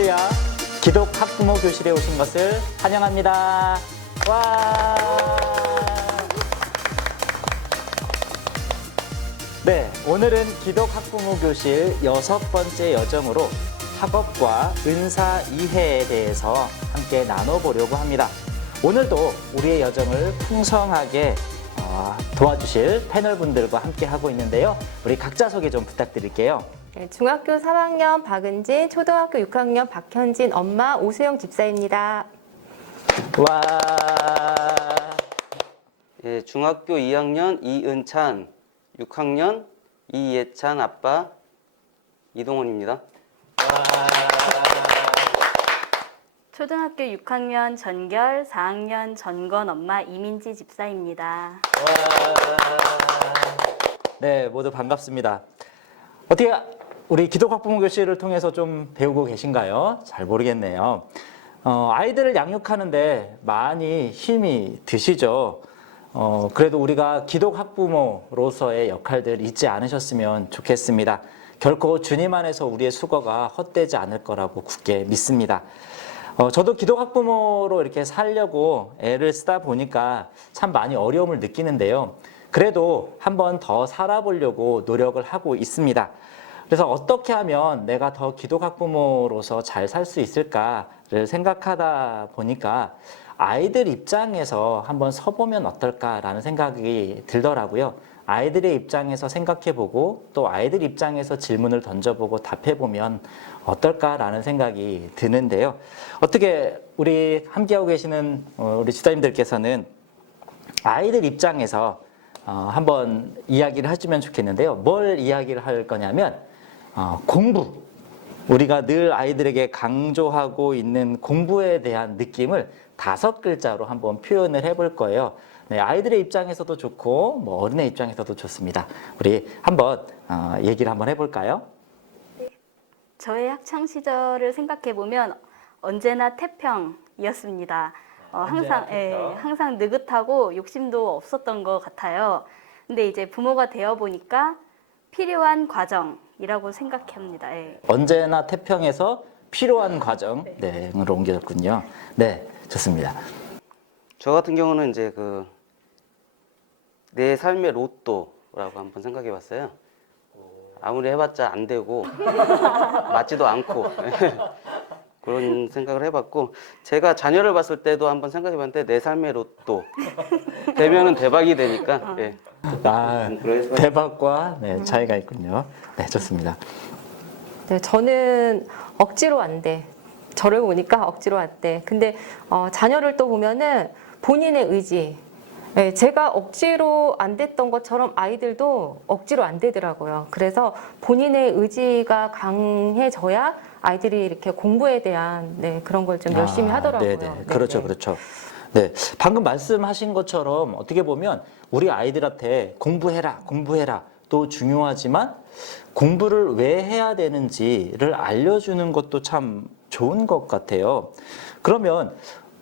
할렐루야! 기독 학부모 교실에 오신 것을 환영합니다. 와! 네, 오늘은 기독 학부모 교실 6번째 여정으로 학업과 은사 이해에 대해서 함께 나눠보려고 합니다. 오늘도 우리의 여정을 풍성하게 도와주실 패널분들과 함께 하고 있는데요. 우리 각자 소개 좀 부탁드릴게요. 네, 중학교 3학년 박은진, 초등학교 6학년 박현진, 엄마 오수영 집사입니다. 와. 예, 중학교 2학년 이은찬, 6학년 이예찬 아빠 이동원입니다. 초등학교 6학년 전결, 4학년 전건 엄마 이민지 집사입니다. 네, 모두 반갑습니다. 어떻게 우리 기독 학부모 교실을 통해서 좀 배우고 계신가요? 잘 모르겠네요. 아이들을 양육하는데 많이 힘이 드시죠. 그래도 우리가 기독 학부모로서의 역할들 잊지 않으셨으면 좋겠습니다. 결코 주님 안에서 우리의 수고가 헛되지 않을 거라고 굳게 믿습니다. 저도 기독 학부모로 이렇게 살려고 애를 쓰다 보니까 참 많이 어려움을 느끼는데요. 그래도 한 번 더 살아보려고 노력을 하고 있습니다. 그래서 어떻게 하면 내가 더 기독 학부모로서 잘 살 수 있을까를 생각하다 보니까 아이들 입장에서 한번 서보면 어떨까라는 생각이 들더라고요. 아이들의 입장에서 생각해보고 또 아이들 입장에서 질문을 던져보고 답해보면 어떨까라는 생각이 드는데요. 어떻게 우리 함께하고 계시는 우리 집사님들께서는 아이들 입장에서 한번 이야기를 해주면 좋겠는데요. 뭘 이야기를 할 거냐면 공부. 우리가 늘 아이들에게 강조하고 있는 공부에 대한 느낌을 5글자로 한번 표현을 해볼 거예요. 네, 아이들의 입장에서도 좋고 뭐 어른의 입장에서도 좋습니다. 우리 한번 얘기를 한번 해볼까요? 저의 학창 시절을 생각해 보면 언제나 태평이었습니다. 항상 느긋하고 욕심도 없었던 것 같아요. 근데 이제 부모가 되어 보니까 필요한 과정이라고 생각합니다. 예. 언제나 태평에서 필요한 과정으로 옮겨졌군요. 네, 좋습니다. 저 같은 경우는 이제 내 삶의 로또라고 한번 생각해 봤어요. 아무리 해봤자 안 되고 맞지도 않고 그런 생각을 해봤고, 제가 자녀를 봤을 때도 한번 생각해 봤는데 내 삶의 로또 되면은 대박이 되니까 예. 대박과 차이가 있군요. 네, 좋습니다. 네, 저는 억지로 안 돼. 저를 보니까 억지로 안 돼. 근데 자녀를 또 보면은 본인의 의지. 네, 제가 억지로 안 됐던 것처럼 아이들도 억지로 안 되더라고요. 그래서 본인의 의지가 강해져야 아이들이 이렇게 공부에 대한 그런 걸 좀 열심히 하더라고요. 네네. 그렇죠, 그렇죠. 네, 방금 말씀하신 것처럼 어떻게 보면 우리 아이들한테 공부해라 또 중요하지만 공부를 왜 해야 되는지를 알려주는 것도 참 좋은 것 같아요. 그러면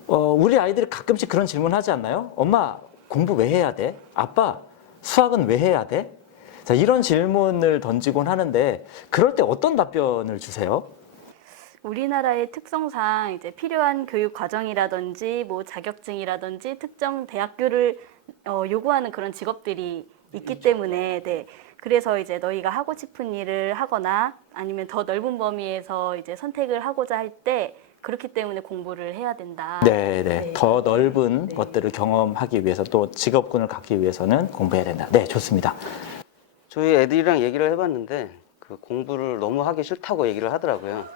우리 아이들이 가끔씩 그런 질문 하지 않나요? 엄마, 공부 왜 해야 돼? 아빠, 수학은 왜 해야 돼? 자, 이런 질문을 던지곤 하는데 그럴 때 어떤 답변을 주세요? 우리나라의 특성상 이제 필요한 교육 과정이라든지 뭐 자격증이라든지 특정 대학교를 요구하는 그런 직업들이 있기 때문에 그래서 이제 너희가 하고 싶은 일을 하거나 아니면 더 넓은 범위에서 이제 선택을 하고자 할 때 그렇기 때문에 공부를 해야 된다. 네. 더 넓은 것들을 경험하기 위해서 또 직업군을 갖기 위해서는 공부해야 된다. 네, 좋습니다. 저희 애들이랑 얘기를 해봤는데 공부를 너무 하기 싫다고 얘기를 하더라고요.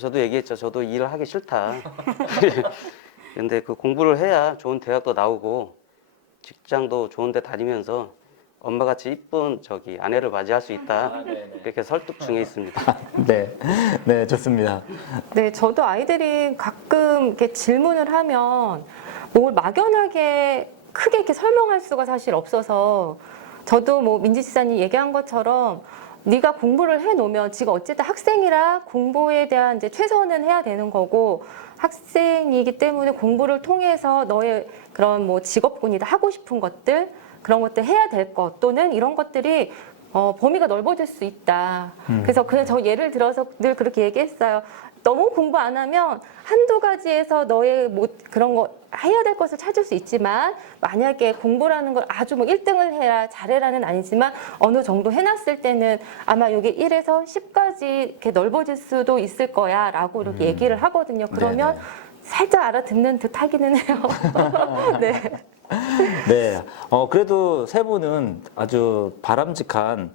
저도 얘기했죠. 저도 일을 하기 싫다. 근데 공부를 해야 좋은 대학도 나오고 직장도 좋은 데 다니면서 엄마같이 이쁜 아내를 맞이할 수 있다. 그렇게 설득 중에 있습니다. 네, 좋습니다. 네, 저도 아이들이 가끔 이렇게 질문을 하면 뭘 막연하게 크게 이렇게 설명할 수가 사실 없어서 저도 뭐 민지 지사님 얘기한 것처럼 네가 공부를 해놓으면 지금 어쨌든 학생이라 공부에 대한 이제 최선은 해야 되는 거고 학생이기 때문에 공부를 통해서 너의 그런 뭐 직업군이다 하고 싶은 것들 그런 것들 해야 될 것 또는 이런 것들이 범위가 넓어질 수 있다. 그래서 그냥 저 예를 들어서 늘 그렇게 얘기했어요. 너무 공부 안 하면 한두 가지에서 너의 뭐 그런 거 해야 될 것을 찾을 수 있지만 만약에 공부라는 걸 아주 뭐 1등을 해라 잘해라는 아니지만 어느 정도 해놨을 때는 아마 여기 1에서 10까지 이렇게 넓어질 수도 있을 거야 라고 이렇게 얘기를 하거든요. 그러면 네네. 살짝 알아듣는 듯 하기는 해요. 네. 네. 그래도 세 분은 아주 바람직한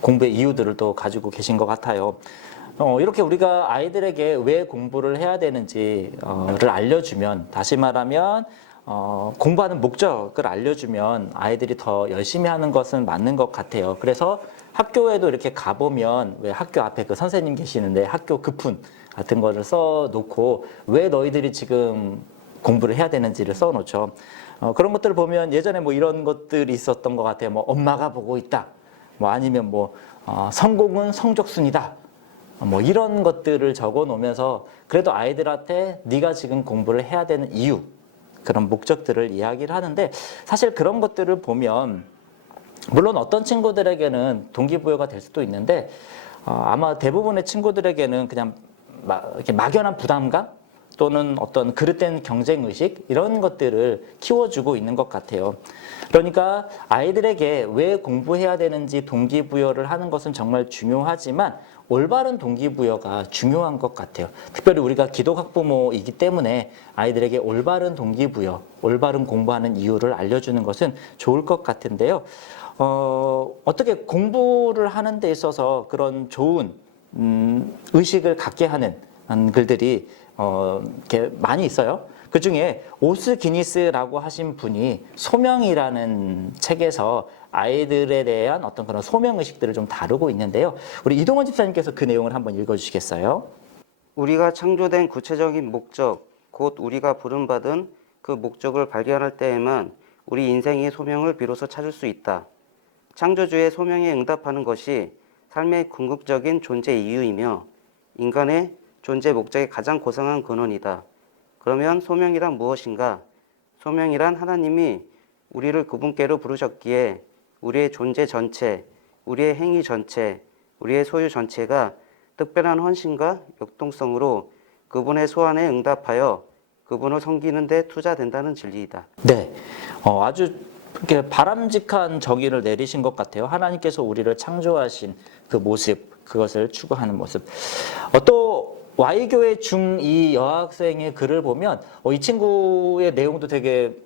공부의 이유들을 또 가지고 계신 것 같아요. 이렇게 우리가 아이들에게 왜 공부를 해야 되는지를 알려주면, 다시 말하면 공부하는 목적을 알려주면 아이들이 더 열심히 하는 것은 맞는 것 같아요. 그래서 학교에도 이렇게 가보면 왜 학교 앞에 그 선생님 계시는데 학교 급훈 같은 거를 써놓고 왜 너희들이 지금 공부를 해야 되는지를 써놓죠. 그런 것들을 보면 예전에 뭐 이런 것들이 있었던 것 같아요. 뭐 엄마가 보고 있다. 뭐 아니면 뭐 성공은 성적순이다. 뭐 이런 것들을 적어 놓으면서 그래도 아이들한테 네가 지금 공부를 해야 되는 이유, 그런 목적들을 이야기를 하는데 사실 그런 것들을 보면 물론 어떤 친구들에게는 동기부여가 될 수도 있는데 아마 대부분의 친구들에게는 그냥 이렇게 막연한 부담감 또는 어떤 그릇된 경쟁의식 이런 것들을 키워주고 있는 것 같아요. 그러니까 아이들에게 왜 공부해야 되는지 동기부여를 하는 것은 정말 중요하지만 올바른 동기부여가 중요한 것 같아요. 특별히 우리가 기독학부모이기 때문에 아이들에게 올바른 동기부여, 올바른 공부하는 이유를 알려주는 것은 좋을 것 같은데요. 어떻게 공부를 하는 데 있어서 그런 좋은 의식을 갖게 하는 글들이 이렇게 많이 있어요. 그 중에 오스 기니스라고 하신 분이 소명이라는 책에서 아이들에 대한 어떤 그런 소명 의식들을 좀 다루고 있는데요. 우리 이동원 집사님께서 그 내용을 한번 읽어주시겠어요? 우리가 창조된 구체적인 목적, 곧 우리가 부름받은 그 목적을 발견할 때에만 우리 인생의 소명을 비로소 찾을 수 있다. 창조주의 소명에 응답하는 것이 삶의 궁극적인 존재 이유이며 인간의 존재 목적의 가장 고상한 근원이다. 그러면 소명이란 무엇인가? 소명이란 하나님이 우리를 그분께로 부르셨기에 우리의 존재 전체, 우리의 행위 전체, 우리의 소유 전체가 특별한 헌신과 역동성으로 그분의 소원에 응답하여 그분을 섬기는 데 투자된다는 진리이다. 네, 아주 이렇게 바람직한 정의를 내리신 것 같아요. 하나님께서 우리를 창조하신 그 모습, 그것을 추구하는 모습. 또 Y교회 중2 여학생의 글을 보면 이 친구의 내용도 되게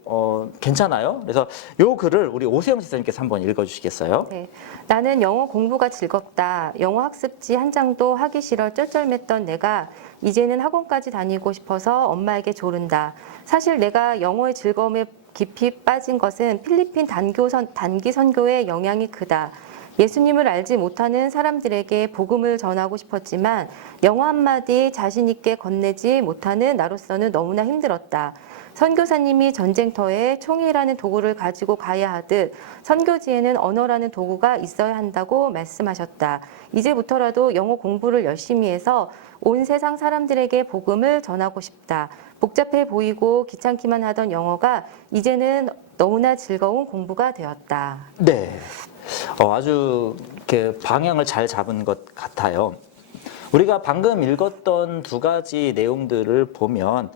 괜찮아요. 그래서 이 글을 우리 오세영 지사님께서 한번 읽어주시겠어요? 네. 나는 영어 공부가 즐겁다. 영어 학습지 한 장도 하기 싫어 쩔쩔맸던 내가 이제는 학원까지 다니고 싶어서 엄마에게 조른다. 사실 내가 영어의 즐거움에 깊이 빠진 것은 필리핀 단기 선교의 영향이 크다. 예수님을 알지 못하는 사람들에게 복음을 전하고 싶었지만 영어 한마디 자신 있게 건네지 못하는 나로서는 너무나 힘들었다. 선교사님이 전쟁터에 총이라는 도구를 가지고 가야 하듯 선교지에는 언어라는 도구가 있어야 한다고 말씀하셨다. 이제부터라도 영어 공부를 열심히 해서 온 세상 사람들에게 복음을 전하고 싶다. 복잡해 보이고 귀찮기만 하던 영어가 이제는 너무나 즐거운 공부가 되었다. 네, 아주 이렇게 방향을 잘 잡은 것 같아요. 우리가 방금 읽었던 두 가지 내용들을 보면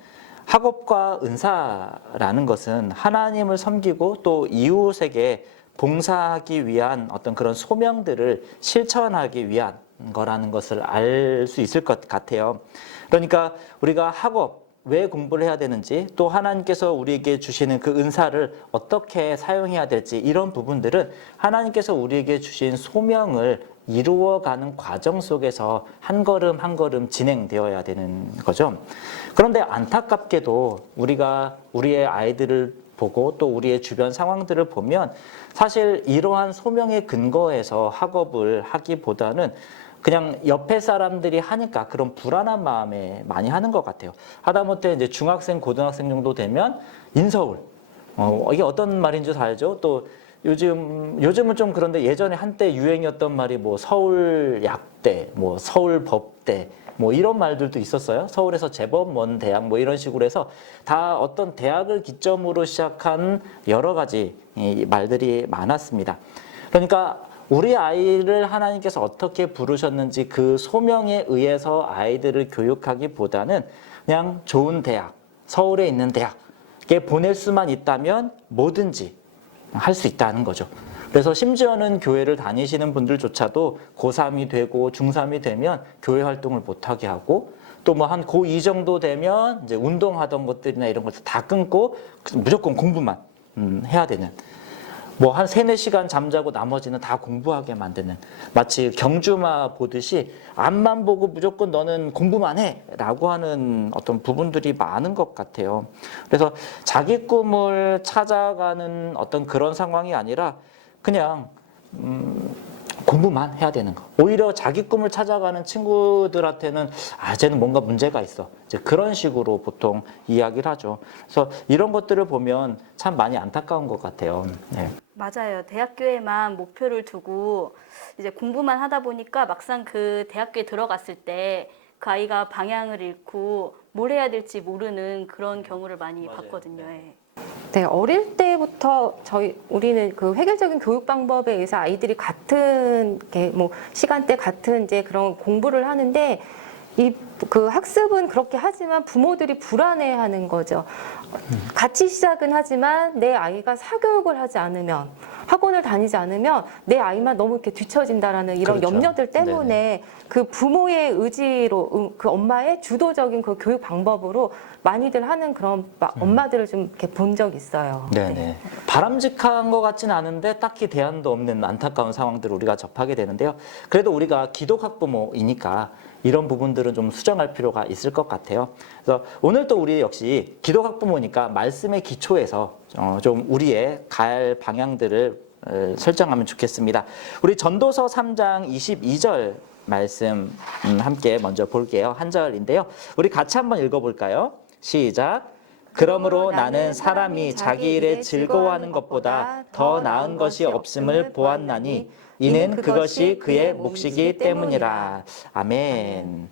학업과 은사라는 것은 하나님을 섬기고 또 이웃에게 봉사하기 위한 어떤 그런 소명들을 실천하기 위한 거라는 것을 알 수 있을 것 같아요. 그러니까 우리가 학업, 왜 공부를 해야 되는지 또 하나님께서 우리에게 주시는 그 은사를 어떻게 사용해야 될지 이런 부분들은 하나님께서 우리에게 주신 소명을 이루어가는 과정 속에서 한 걸음 한 걸음 진행되어야 되는 거죠. 그런데 안타깝게도 우리가 우리의 아이들을 보고 또 우리의 주변 상황들을 보면 사실 이러한 소명의 근거에서 학업을 하기보다는 그냥 옆에 사람들이 하니까 그런 불안한 마음에 많이 하는 것 같아요. 하다못해 이제 중학생, 고등학생 정도 되면 인서울. 이게 어떤 말인지 다 알죠? 또 요즘은 좀 그런데 예전에 한때 유행이었던 말이 뭐 서울 약대, 뭐 서울 법대, 뭐 이런 말들도 있었어요. 서울에서 제법 먼 대학 뭐 이런 식으로 해서 다 어떤 대학을 기점으로 시작한 여러 가지 말들이 많았습니다. 그러니까 우리 아이를 하나님께서 어떻게 부르셨는지 그 소명에 의해서 아이들을 교육하기보다는 그냥 좋은 대학, 서울에 있는 대학에 보낼 수만 있다면 뭐든지 할 수 있다는 거죠. 그래서 심지어는 교회를 다니시는 분들조차도 고3이 되고 중3이 되면 교회 활동을 못하게 하고 또 뭐 한 고2 정도 되면 이제 운동하던 것들이나 이런 것들 다 끊고 무조건 공부만 해야 되는, 뭐 한 3-4시간 잠자고 나머지는 다 공부하게 만드는, 마치 경주마 보듯이 앞만 보고 무조건 너는 공부만 해 라고 하는 어떤 부분들이 많은 것 같아요. 그래서 자기 꿈을 찾아가는 어떤 그런 상황이 아니라 그냥 공부만 해야 되는 거. 오히려 자기 꿈을 찾아가는 친구들한테는 쟤는 뭔가 문제가 있어, 이제 그런 식으로 보통 이야기를 하죠. 그래서 이런 것들을 보면 참 많이 안타까운 것 같아요. 네. 맞아요. 대학교에만 목표를 두고 이제 공부만 하다 보니까 막상 그 대학교에 들어갔을 때 그 아이가 방향을 잃고 뭘 해야 될지 모르는 그런 경우를 많이 봤거든요. 예. 네, 어릴 때부터 우리는 그 획일적인 교육 방법에 의해서 아이들이 같은 뭐 시간대 같은 이제 그런 공부를 하는데 그 학습은 그렇게 하지만 부모들이 불안해하는 거죠. 같이 시작은 하지만 내 아이가 사교육을 하지 않으면, 학원을 다니지 않으면 내 아이만 너무 이렇게 뒤처진다라는 이런 그렇죠. 염려들 때문에 네네. 그 부모의 의지로 그 엄마의 주도적인 그 교육 방법으로 많이들 하는 그런 엄마들을 좀 이렇게 본 적 있어요. 네네. 바람직한 것 같지는 않은데 딱히 대안도 없는 안타까운 상황들을 우리가 접하게 되는데요. 그래도 우리가 기독 학부모이니까 이런 부분들은 좀 수정할 필요가 있을 것 같아요. 그래서 오늘 또 우리 역시 기독 학부모니까 말씀의 기초에서 좀 우리의 갈 방향들을 설정하면 좋겠습니다. 우리 전도서 3장 22절 말씀 함께 먼저 볼게요. 한 절인데요. 우리 같이 한번 읽어볼까요? 시작. 그러므로 나는 사람이 자기 일에 즐거워하는 것보다 더 나은 것이 없음을 보았나니 이는 그것이 그의 몫이기 때문이라. 아멘.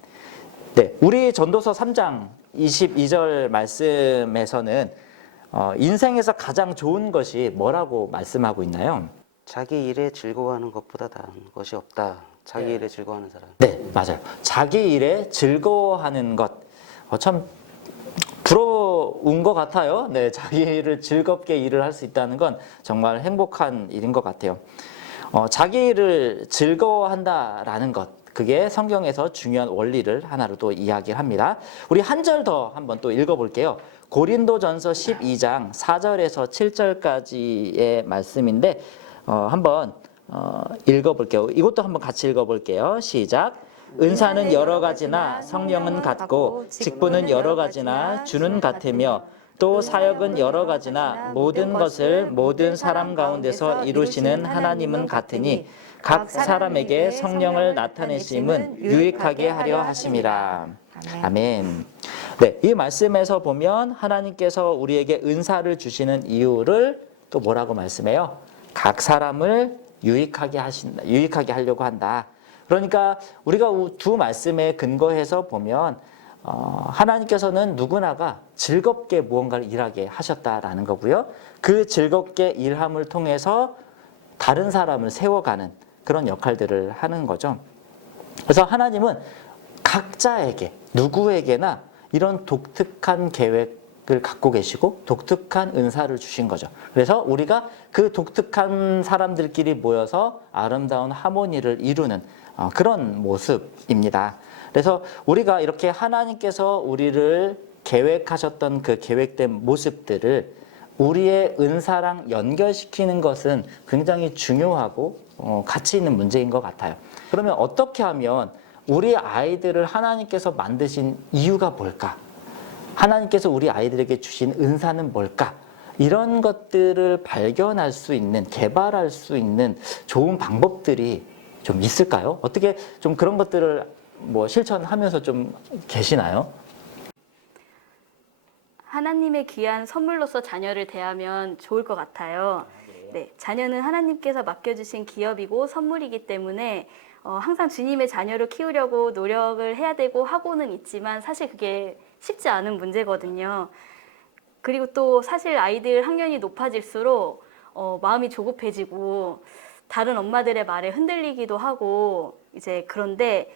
네, 우리 전도서 3장 22절 말씀에서는 인생에서 가장 좋은 것이 뭐라고 말씀하고 있나요? 자기 일에 즐거워하는 것보다 나은 것이 없다. 자기 일에 즐거워하는 사람. 네, 맞아요. 자기 일에 즐거워하는 것. 참 부러운 것 같아요. 네, 자기 일을 즐겁게 일을 할 수 있다는 건 정말 행복한 일인 것 같아요. 자기 일을 즐거워한다라는 것, 그게 성경에서 중요한 원리를 하나로 또 이야기를 합니다. 우리 한 절 더 한번 또 읽어볼게요. 고린도전서 12장 4절에서 7절까지의 말씀인데 한번 읽어볼게요. 이것도 한번 같이 읽어볼게요. 시작. 은사는 여러 가지나 성령은 같고 직분은 여러 가지나 주는 같으며 또 사역은 여러 가지나 모든 것을 모든 사람 가운데서 이루시는 하나님은 같으니 각 사람에게 성령을 나타내심은 유익하게 하려 하심이라. 아멘. 네, 이 말씀에서 보면 하나님께서 우리에게 은사를 주시는 이유를 또 뭐라고 말씀해요? 각 사람을 유익하게 하려고 한다. 그러니까 우리가 두 말씀에 근거해서 보면 하나님께서는 누구나가 즐겁게 무언가를 일하게 하셨다라는 거고요. 그 즐겁게 일함을 통해서 다른 사람을 세워가는 그런 역할들을 하는 거죠. 그래서 하나님은 각자에게, 누구에게나 이런 독특한 계획을 갖고 계시고 독특한 은사를 주신 거죠. 그래서 우리가 그 독특한 사람들끼리 모여서 아름다운 하모니를 이루는 그런 모습입니다. 그래서 우리가 이렇게 하나님께서 우리를 계획하셨던 그 계획된 모습들을 우리의 은사랑 연결시키는 것은 굉장히 중요하고 가치 있는 문제인 것 같아요. 그러면 어떻게 하면 우리 아이들을 하나님께서 만드신 이유가 뭘까? 하나님께서 우리 아이들에게 주신 은사는 뭘까? 이런 것들을 발견할 수 있는, 개발할 수 있는 좋은 방법들이 좀 있을까요? 어떻게 좀 그런 것들을 뭐 실천하면서 좀 계시나요? 하나님의 귀한 선물로서 자녀를 대하면 좋을 것 같아요. 네, 자녀는 하나님께서 맡겨주신 기업이고 선물이기 때문에 항상 주님의 자녀를 키우려고 노력을 해야 되고 하고는 있지만 사실 그게 쉽지 않은 문제거든요. 그리고 또 사실 아이들 학년이 높아질수록 마음이 조급해지고 다른 엄마들의 말에 흔들리기도 하고 이제 그런데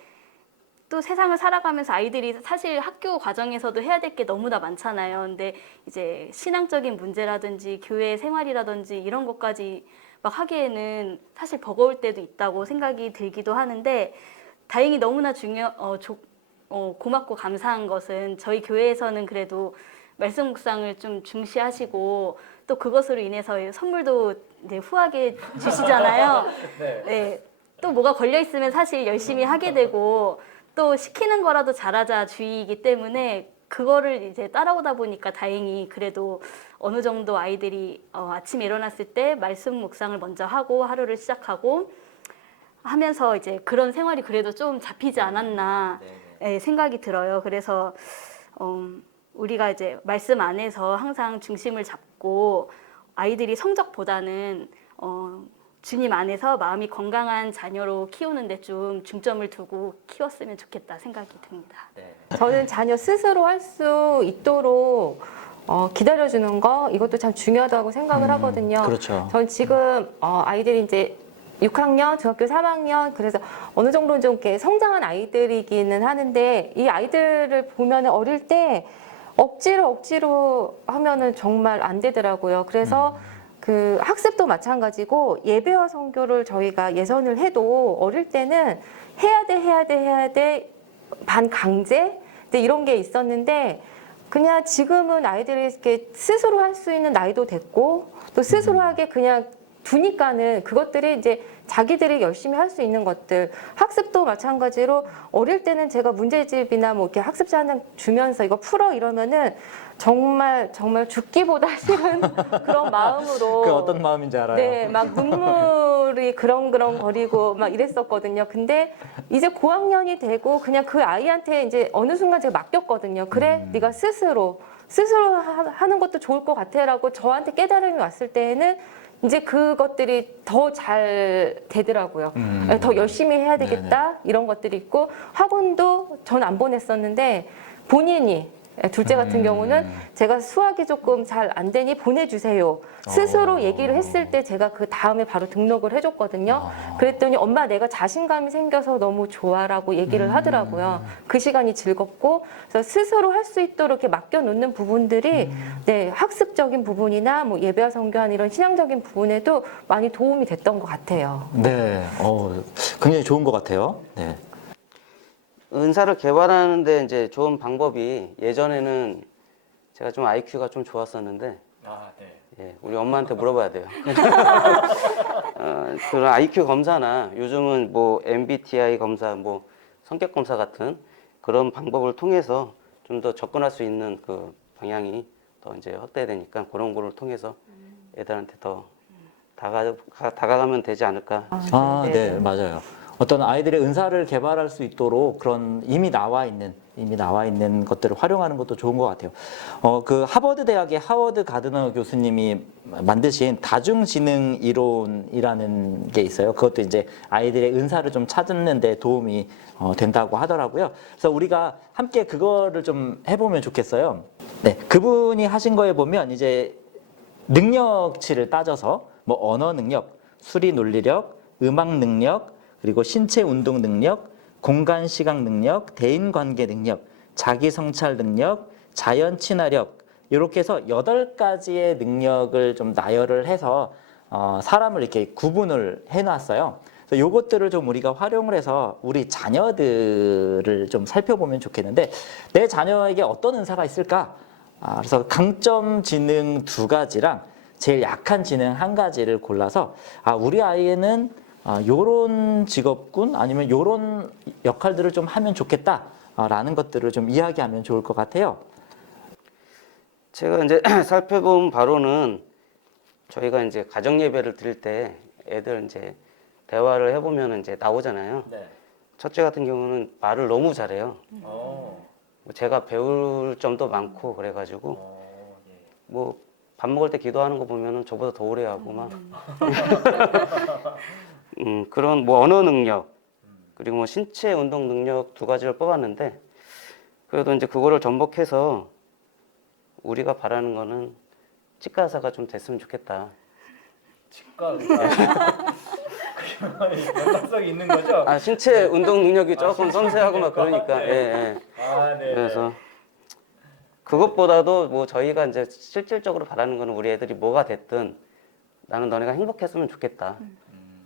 또 세상을 살아가면서 아이들이 사실 학교 과정에서도 해야 될 게 너무나 많잖아요. 근데 이제 신앙적인 문제라든지 교회 생활이라든지 이런 것까지 막 하기에는 사실 버거울 때도 있다고 생각이 들기도 하는데 다행히 너무나 고맙고 감사한 것은 저희 교회에서는 그래도 말씀 묵상을 좀 중시하시고 또 그것으로 인해서 선물도 이제 후하게 주시잖아요. 네. 또 뭐가 걸려 있으면 사실 열심히 하게 되고 또 시키는 거라도 잘하자 주의이기 때문에 그거를 이제 따라오다 보니까 다행히 그래도 어느 정도 아이들이 아침에 일어났을 때 말씀 묵상을 먼저 하고 하루를 시작하고 하면서 이제 그런 생활이 그래도 좀 잡히지 않았나 생각이 들어요. 그래서 우리가 이제 말씀 안에서 항상 중심을 잡고 아이들이 성적보다는 주님 안에서 마음이 건강한 자녀로 키우는데 좀 중점을 두고 키웠으면 좋겠다 생각이 듭니다. 저는 자녀 스스로 할 수 있도록 기다려주는 거 이것도 참 중요하다고 생각을 하거든요. 그렇죠. 전 지금 아이들이 이제 6학년, 중학교 3학년 그래서 어느 정도 좀 이렇게 성장한 아이들이기는 하는데 이 아이들을 보면 어릴 때 억지로 하면은 정말 안 되더라고요. 그래서 그 학습도 마찬가지고 예배와 선교를 저희가 예선을 해도 어릴 때는 해야 돼 반강제 이런 게 있었는데 그냥 지금은 아이들이 이렇게 스스로 할 수 있는 나이도 됐고 또 스스로 하게 그냥 두니까는 그것들이 이제 자기들이 열심히 할 수 있는 것들 학습도 마찬가지로 어릴 때는 제가 문제집이나 뭐 이렇게 학습지 한 장 주면서 이거 풀어 이러면은 정말 죽기보다 싫은 그런 마음으로 그 어떤 마음인지 알아요. 네, 막 눈물이 그렁그렁거리고 막 이랬었거든요. 근데 이제 고학년이 되고 그냥 그 아이한테 이제 어느 순간 제가 맡겼거든요. 그래, 네가 스스로 하는 것도 좋을 것 같아라고 저한테 깨달음이 왔을 때에는 이제 그것들이 더 잘 되더라고요. 더 열심히 해야 되겠다 이런 것들이 있고 학원도 전 안 보냈었는데 본인이 둘째 같은 경우는 제가 수학이 조금 잘 안 되니 보내주세요. 스스로 얘기를 했을 때 제가 그 다음에 바로 등록을 해줬거든요. 그랬더니 엄마 내가 자신감이 생겨서 너무 좋아라고 얘기를 하더라고요. 그 시간이 즐겁고 그래서 스스로 할 수 있도록 이렇게 맡겨놓는 부분들이 네, 학습적인 부분이나 뭐 예배와 선교한 이런 신앙적인 부분에도 많이 도움이 됐던 것 같아요. 네, 굉장히 좋은 것 같아요. 네. 은사를 개발하는데 이제 좋은 방법이 예전에는 제가 좀 IQ가 좀 좋았었는데 예, 우리 엄마한테 물어봐야 돼요. 그런 IQ 검사나 요즘은 뭐 MBTI 검사, 뭐 성격 검사 같은 그런 방법을 통해서 좀 더 접근할 수 있는 그 방향이 더 이제 확대되니까 그런 거를 통해서 애들한테 더 다가가면 되지 않을까. 네, 맞아요. 어떤 아이들의 은사를 개발할 수 있도록 그런 이미 나와 있는 것들을 활용하는 것도 좋은 것 같아요. 그 하버드 대학의 하워드 가드너 교수님이 만드신 다중지능 이론이라는 게 있어요. 그것도 이제 아이들의 은사를 좀 찾는 데 도움이 된다고 하더라고요. 그래서 우리가 함께 그거를 좀 해보면 좋겠어요. 네, 그분이 하신 거에 보면 이제 능력치를 따져서 뭐 언어 능력, 수리 논리력, 음악 능력, 그리고 신체 운동 능력, 공간 시각 능력, 대인 관계 능력, 자기 성찰 능력, 자연 친화력 이렇게 해서 8가지의 능력을 좀 나열을 해서 사람을 이렇게 구분을 해놨어요. 그래서 요것들을 좀 우리가 활용을 해서 우리 자녀들을 좀 살펴보면 좋겠는데 내 자녀에게 어떤 은사가 있을까? 그래서 강점 지능 2가지랑 제일 약한 지능 1가지를 골라서 우리 아이는 요런 직업군 아니면 요런 역할들을 좀 하면 좋겠다라는 것들을 좀 이야기하면 좋을 것 같아요. 제가 이제 살펴본 바로는 저희가 이제 가정 예배를 드릴 때 애들 이제 대화를 해보면 이제 나오잖아요. 네. 첫째 같은 경우는 말을 너무 잘해요. 제가 배울 점도 많고 그래가지고 뭐 밥 먹을 때 기도하는 거 보면은 저보다 더 오래 하고 막 그런 뭐 언어 능력 그리고 뭐 신체 운동 능력 2가지를 뽑았는데 그래도 이제 그거를 접목해서 우리가 바라는 거는 치과 의사가 좀 됐으면 좋겠다. 치과 의사. 연관성이 있는 거죠? 아, 신체 운동 능력이 조금 섬세하고 막 그러니까. 네. 예, 예. 아, 네. 그래서 그것보다도 뭐 저희가 이제 실질적으로 바라는 거는 우리 애들이 뭐가 됐든 나는 너네가 행복했으면 좋겠다.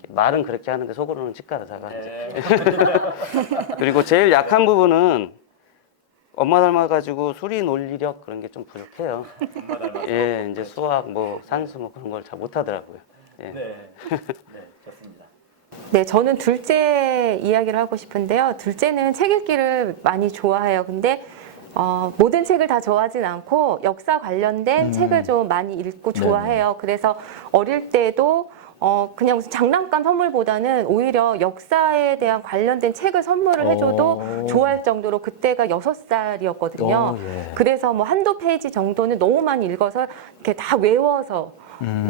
말은 그렇게 하는데 속으로는 치과르다가. 네. 그리고 제일 약한 부분은 엄마 닮아가지고 수리 논리력 그런 게 좀 부족해요. 엄마 닮아서. 예, 이제 수학, 뭐 산수 뭐 그런 걸 잘 못하더라고요. 예. 네. 네, 좋습니다. 네, 저는 둘째 이야기를 하고 싶은데요. 둘째는 책 읽기를 많이 좋아해요. 근데 모든 책을 다 좋아하진 않고 역사 관련된 책을 좀 많이 읽고 좋아해요. 그래서 어릴 때도 그냥 무슨 장난감 선물보다는 오히려 역사에 대한 관련된 책을 선물을 해줘도 좋아할 정도로 그때가 6살이었거든요. 예. 그래서 뭐 한두 페이지 정도는 너무 많이 읽어서 이렇게 다 외워서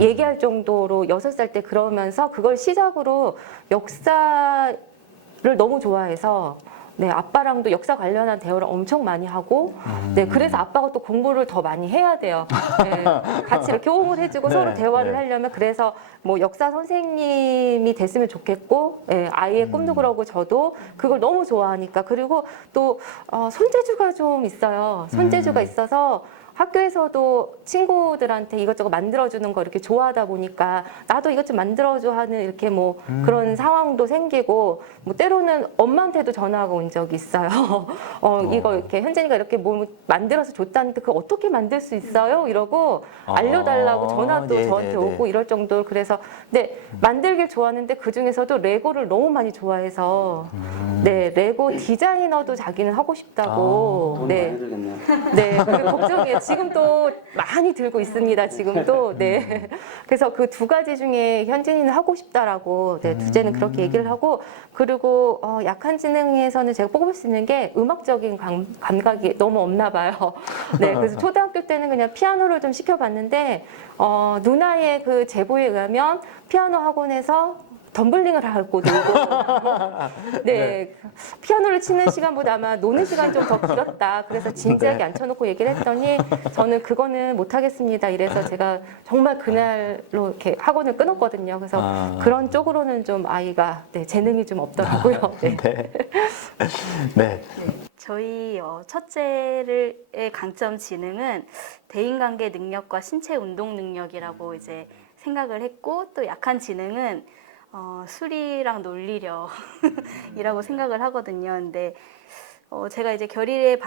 얘기할 정도로 6살 때 그러면서 그걸 시작으로 역사를 너무 좋아해서 네, 아빠랑도 역사 관련한 대화를 엄청 많이 하고, 네, 그래서 아빠가 또 공부를 더 많이 해야 돼요. 네, 같이 이렇게 호응을 해주고 네, 서로 대화를 네. 하려면 그래서 뭐 역사 선생님이 됐으면 좋겠고, 네, 아이의 꿈도 그러고 저도 그걸 너무 좋아하니까 그리고 또 손재주가 좀 있어요. 손재주가 있어서 학교에서도 친구들한테 이것저것 만들어주는 거 이렇게 좋아하다 보니까 나도 이것 좀 만들어줘 하는 이렇게 뭐 그런 상황도 생기고 뭐 때로는 엄마한테도 전화가 온 적이 있어요. 이거 이렇게 현진이가 이렇게 뭐 만들어서 줬다는데 그거 어떻게 만들 수 있어요? 이러고 알려달라고 전화도 네, 저한테 네, 오고 이럴 정도로 그래서 근데 만들길 좋아하는데 그 중에서도 레고를 너무 많이 좋아해서 네 레고 디자이너도 자기는 하고 싶다고 돈 네. 많이 들겠네요. 네, 그리고 걱정이에요. 지금 또 많이 들고 있습니다. 지금도. 네. 그래서 그 두 가지 중에 현진이는 하고 싶다라고, 네, 둘째는 그렇게 얘기를 하고, 그리고 약한 지능에서는 제가 뽑을 수 있는 게 음악적인 감각이 너무 없나 봐요. 네, 그래서 초등학교 때는 그냥 피아노를 좀 시켜봤는데, 누나의 그 제보에 의하면 피아노 학원에서 덤블링을 하고 놀고 네, 피아노를 치는 시간보다 아마 노는 시간이 좀 더 길었다. 그래서 진지하게 앉혀놓고 얘기를 했더니 저는 그거는 못하겠습니다. 이래서 제가 정말 그날로 이렇게 학원을 끊었거든요. 그래서 그런 쪽으로는 좀 아이가 네, 재능이 좀 없더라고요. 네. 네. 네. 저희 첫째의 강점 지능은 대인관계 능력과 신체 운동 능력이라고 이제 생각을 했고 또 약한 지능은 수리랑 논리력이라고 생각을 하거든요. 근데 제가 이제 결의를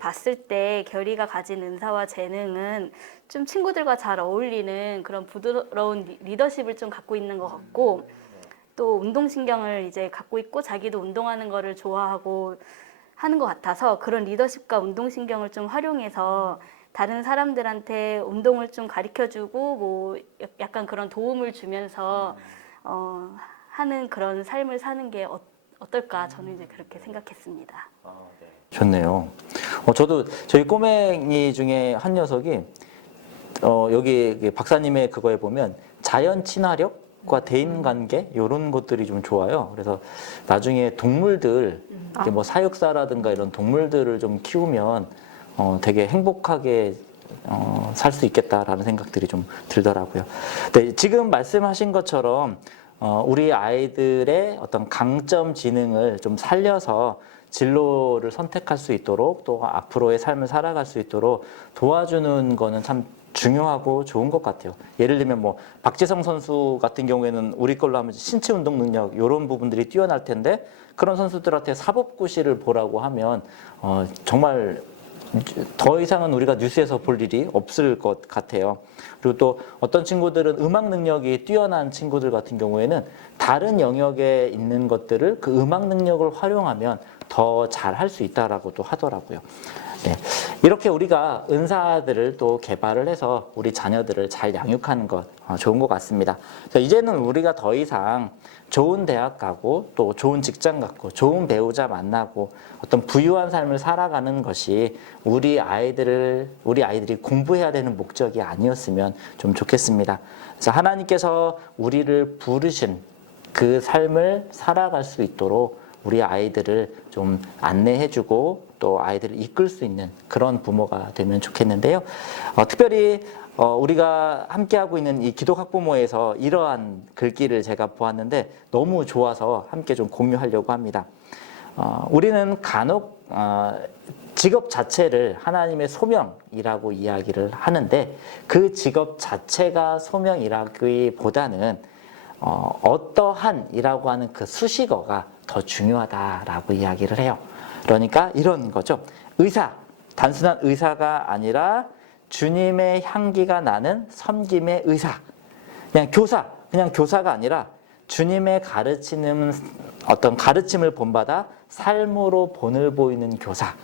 봤을 때 결의가 가진 은사와 재능은 좀 친구들과 잘 어울리는 그런 부드러운 리더십을 좀 갖고 있는 것 같고 또 운동신경을 이제 갖고 있고 자기도 운동하는 거를 좋아하고 하는 것 같아서 그런 리더십과 운동신경을 좀 활용해서 다른 사람들한테 운동을 좀 가르쳐주고 뭐 약간 그런 도움을 주면서 하는 그런 삶을 사는 게 어떨까 저는 이제 그렇게 생각했습니다. 좋네요. 저도 저희 꼬맹이 중에 한 녀석이 여기 박사님의 그거에 보면 자연 친화력과 대인 관계 이런 것들이 좀 좋아요. 그래서 나중에 동물들 이렇게 뭐 사육사라든가 이런 동물들을 좀 키우면 되게 행복하게 살 수 있겠다라는 생각들이 좀 들더라고요. 네, 지금 말씀하신 것처럼 우리 아이들의 어떤 강점 지능을 좀 살려서 진로를 선택할 수 있도록 또 앞으로의 삶을 살아갈 수 있도록 도와주는 거는 참 중요하고 좋은 것 같아요. 예를 들면 뭐 박지성 선수 같은 경우에는 우리 걸로 하면 신체 운동 능력 이런 부분들이 뛰어날 텐데 그런 선수들한테 사법고시를 보라고 하면 정말 더 이상은 우리가 뉴스에서 볼 일이 없을 것 같아요. 그리고 또 어떤 친구들은 음악 능력이 뛰어난 친구들 같은 경우에는 다른 영역에 있는 것들을 그 음악 능력을 활용하면 더 잘 할 수 있다라고 또 하더라고요. 네. 이렇게 우리가 은사들을 또 개발을 해서 우리 자녀들을 잘 양육하는 것 좋은 것 같습니다. 그래서 이제는 우리가 더 이상 좋은 대학 가고 또 좋은 직장 갖고 좋은 배우자 만나고 어떤 부유한 삶을 살아가는 것이 우리 아이들이 공부해야 되는 목적이 아니었으면 좀 좋겠습니다. 그래서 하나님께서 우리를 부르신 그 삶을 살아갈 수 있도록 우리 아이들을 좀 안내해주고 또 아이들을 이끌 수 있는 그런 부모가 되면 좋겠는데요. 특별히 우리가 함께하고 있는 이 기독 학부모에서 이러한 글귀를 제가 보았는데 너무 좋아서 함께 좀 공유하려고 합니다. 우리는 간혹 직업 자체를 하나님의 소명이라고 이야기를 하는데 그 직업 자체가 소명이라기보다는 어떠한이라고 하는 그 수식어가 더 중요하다라고 이야기를 해요. 그러니까 이런 거죠. 의사, 단순한 의사가 아니라 주님의 향기가 나는 섬김의 의사. 그냥 교사, 그냥 교사가 아니라 주님의 가르치는 어떤 가르침을 본받아 삶으로 본을 보이는 교사.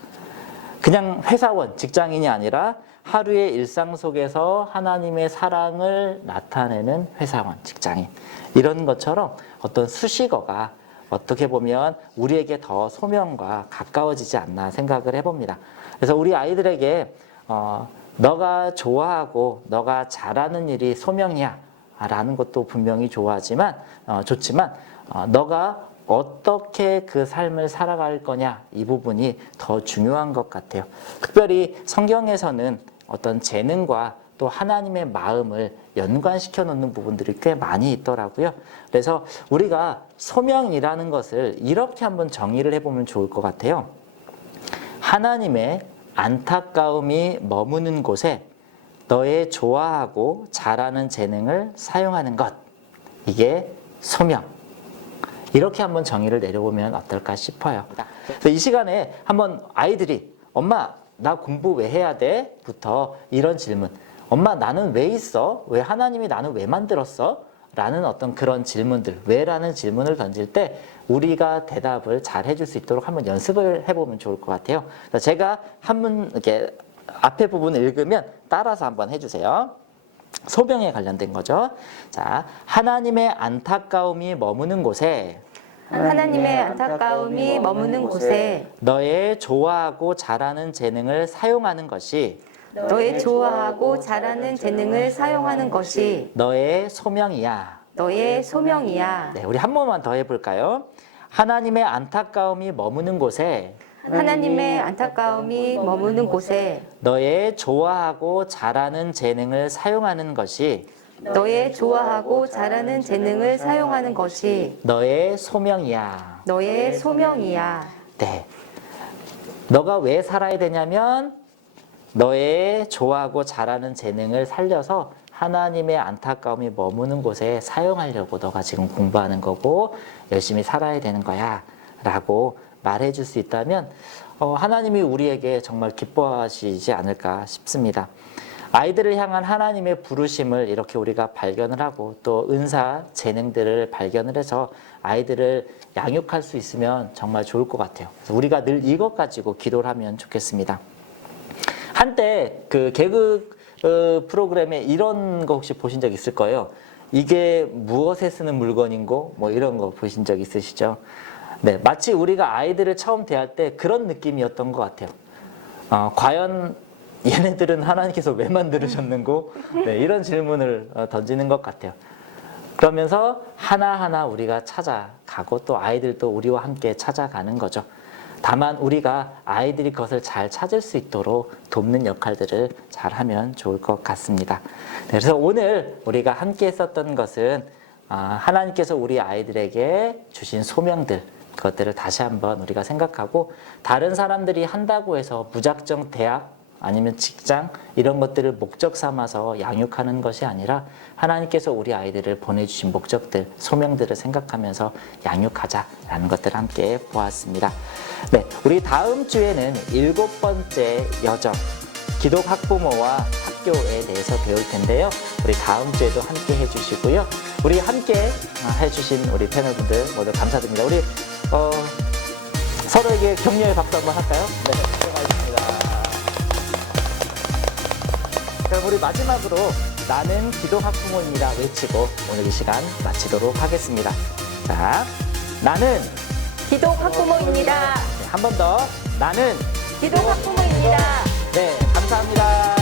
그냥 회사원, 직장인이 아니라 하루의 일상 속에서 하나님의 사랑을 나타내는 회사원, 직장인. 이런 것처럼 어떤 수식어가 어떻게 보면 우리에게 더 소명과 가까워지지 않나 생각을 해봅니다. 그래서 우리 아이들에게 너가 좋아하고 너가 잘하는 일이 소명이야 라는 것도 분명히 좋지만 너가 어떻게 그 삶을 살아갈 거냐 이 부분이 더 중요한 것 같아요. 특별히 성경에서는 어떤 재능과 또 하나님의 마음을 연관시켜 놓는 부분들이 꽤 많이 있더라고요. 그래서 우리가 소명이라는 것을 이렇게 한번 정의를 해보면 좋을 것 같아요. 하나님의 안타까움이 머무는 곳에 너의 좋아하고 잘하는 재능을 사용하는 것, 이게 소명. 이렇게 한번 정의를 내려보면 어떨까 싶어요. 그래서 이 시간에 한번 아이들이 엄마 나 공부 왜 해야 돼? 부터 이런 질문. 엄마 나는 왜 있어? 왜 하나님이 나는 왜 만들었어? 라는 어떤 그런 질문들, 왜라는 질문을 던질 때 우리가 대답을 잘 해줄 수 있도록 한번 연습을 해보면 좋을 것 같아요. 제가 한번 이렇게 앞에 부분을 읽으면 따라서 한번 해주세요. 소명에 관련된 거죠. 자, 하나님의 안타까움이 머무는 곳에 하나님의 안타까움이 머무는 곳에 너의 좋아하고 잘하는 재능을 사용하는 것이 너의 좋아하고 잘하는 재능을 사용하는 것이 너의 소명이야. 너의 소명이야. 네, 우리 한 번만 더 해볼까요? 하나님의 안타까움이 머무는 곳에 하나님의 안타까움이 머무는 곳에 너의 좋아하고 잘하는 재능을 사용하는 것이 너의 좋아하고 잘하는 재능을 사용하는 것이 너의 소명이야. 너의 소명이야. 네. 너가 왜 살아야 되냐면 너의 좋아하고 잘하는 재능을 살려서 하나님의 안타까움이 머무는 곳에 사용하려고 너가 지금 공부하는 거고 열심히 살아야 되는 거야 라고 말해줄 수 있다면 하나님이 우리에게 정말 기뻐하시지 않을까 싶습니다. 아이들을 향한 하나님의 부르심을 이렇게 우리가 발견을 하고 또 은사, 재능들을 발견을 해서 아이들을 양육할 수 있으면 정말 좋을 것 같아요. 그래서 우리가 늘 이것 가지고 기도를 하면 좋겠습니다. 한때 그 개그 프로그램에 이런 거 혹시 보신 적 있을 거예요. 이게 무엇에 쓰는 물건인고 뭐 이런 거 보신 적 있으시죠? 네, 마치 우리가 아이들을 처음 대할 때 그런 느낌이었던 것 같아요. 과연 얘네들은 하나님께서 왜 만들으셨는고? 네, 이런 질문을 던지는 것 같아요. 그러면서 하나하나 우리가 찾아가고 또 아이들도 우리와 함께 찾아가는 거죠. 다만 우리가 아이들이 그것을 잘 찾을 수 있도록 돕는 역할들을 잘 하면 좋을 것 같습니다. 그래서 오늘 우리가 함께 했었던 것은 하나님께서 우리 아이들에게 주신 소명들, 그것들을 다시 한번 우리가 생각하고 다른 사람들이 한다고 해서 무작정 대학 아니면 직장 이런 것들을 목적 삼아서 양육하는 것이 아니라 하나님께서 우리 아이들을 보내주신 목적들, 소명들을 생각하면서 양육하자라는 것들을 함께 보았습니다. 네, 우리 다음 주에는 7번째 여정, 기독 학부모와 학교에 대해서 배울 텐데요. 우리 다음 주에도 함께 해주시고요. 우리 함께 해주신 우리 패널분들 모두 감사드립니다. 우리 서로에게 격려의 박수 한번 할까요? 네, 수고하셨습니다. 그럼 우리 마지막으로 나는 기독 학부모입니다 외치고 오늘 이 시간 마치도록 하겠습니다. 자, 나는 기독 학부모입니다. 한 번 더 나는 기독 학부모입니다. 네, 감사합니다.